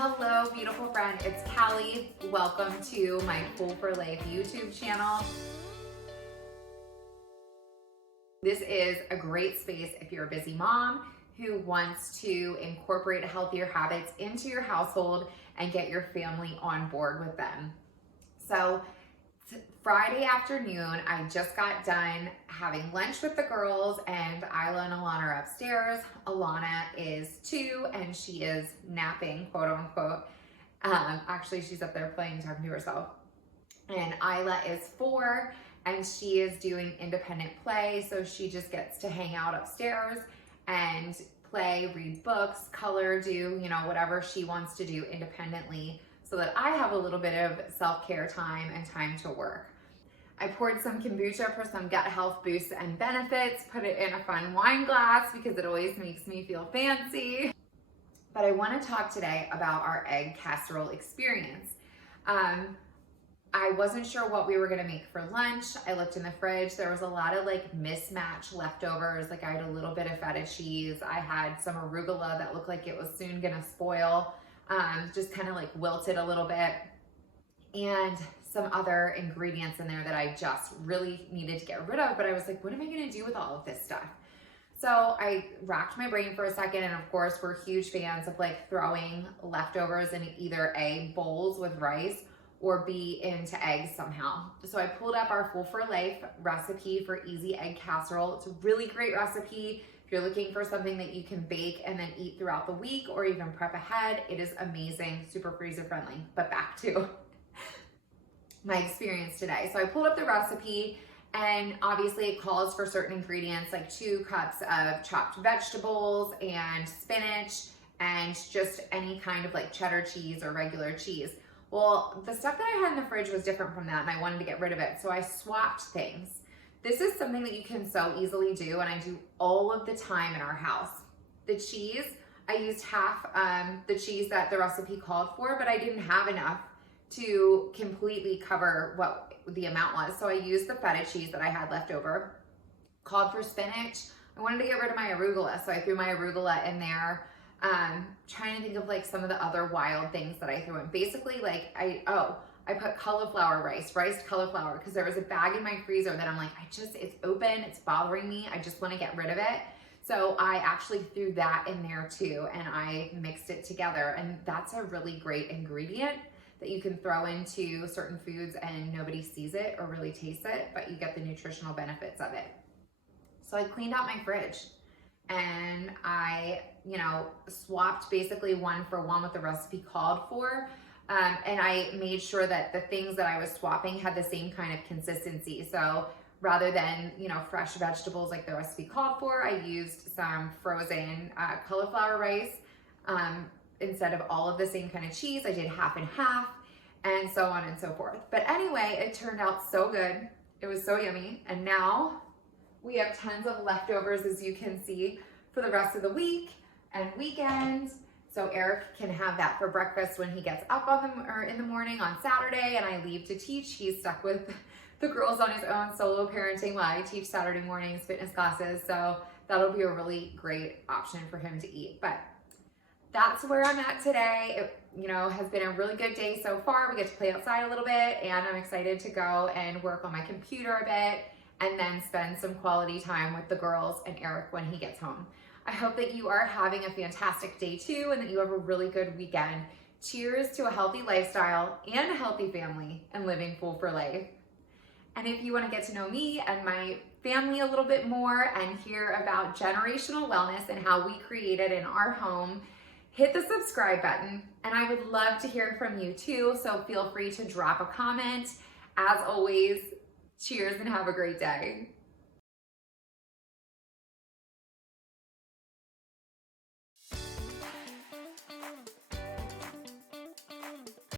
Hello, beautiful friend. It's Kalie. Welcome to my Full for Life YouTube channel. This is a great space if you're a busy mom who wants to incorporate healthier habits into your household and get your family on board with them. So Friday afternoon, I just got done having lunch with the girls, and Isla and Alana are upstairs. Alana is 2 and she is napping, quote unquote. Actually, she's up there playing, talking to herself. And Isla is 4 and she is doing independent play. So she just gets to hang out upstairs and play, read books, color, do, whatever she wants to do independently, so that I have a little bit of self-care time and time to work. I poured some kombucha for some gut health boosts and benefits, put it in a fun wine glass because it always makes me feel fancy. But I want to talk today about our egg casserole experience. I wasn't sure what we were gonna make for lunch. I looked in the fridge. There was a lot of mismatched leftovers. I had a little bit of feta cheese. I had some arugula that looked like it was soon gonna spoil. Just kind of wilted a little bit, and some other ingredients in there that I just really needed to get rid of. But I was like, what am I gonna do with all of this stuff? So I racked my brain for a second, and of course we're huge fans of throwing leftovers in either A, bowls with rice, or B, into eggs somehow. So I pulled up our Full for Life recipe for easy egg casserole. It's a really great recipe. If you're looking for something that you can bake and then eat throughout the week or even prep ahead, it is amazing, super freezer friendly. But back to my experience today. So I pulled up the recipe, and obviously it calls for certain ingredients like 2 cups of chopped vegetables and spinach and just any kind of cheddar cheese or regular cheese. Well, the stuff that I had in the fridge was different from that, and I wanted to get rid of it. So I swapped things. This is something that you can so easily do, and I do all of the time in our house. The cheese, I used half the cheese that the recipe called for, but I didn't have enough to completely cover what the amount was. So I used the feta cheese that I had left over. Called for spinach. I wanted to get rid of my arugula, so I threw my arugula in there. Trying to think of some of the other wild things that I threw in. Basically, I put cauliflower rice, riced cauliflower, because there was a bag in my freezer that I'm it's open, it's bothering me, I just want to get rid of it. So I actually threw that in there too, and I mixed it together. And that's a really great ingredient that you can throw into certain foods and nobody sees it or really tastes it, but you get the nutritional benefits of it. So I cleaned out my fridge, and I, swapped basically 1 for 1 what the recipe called for. And I made sure that the things that I was swapping had the same kind of consistency. So rather than, fresh vegetables like the recipe called for, I used some frozen cauliflower rice. Instead of all of the same kind of cheese, I did half and half, and so on and so forth. But anyway, it turned out so good. It was so yummy. And now we have tons of leftovers, as you can see, for the rest of the week and weekend. So Eric can have that for breakfast when he gets up in the morning on Saturday, and I leave to teach. He's stuck with the girls on his own solo parenting while I teach Saturday mornings fitness classes. So that'll be a really great option for him to eat. But that's where I'm at today. It, has been a really good day so far. We get to play outside a little bit, and I'm excited to go and work on my computer a bit and then spend some quality time with the girls and Eric when he gets home. I hope that you are having a fantastic day too, and that you have a really good weekend. Cheers to a healthy lifestyle and a healthy family, and living full for life. And if you want to get to know me and my family a little bit more and hear about generational wellness and how we create it in our home, hit the subscribe button, and I would love to hear from you too. So feel free to drop a comment. As always, cheers and have a great day.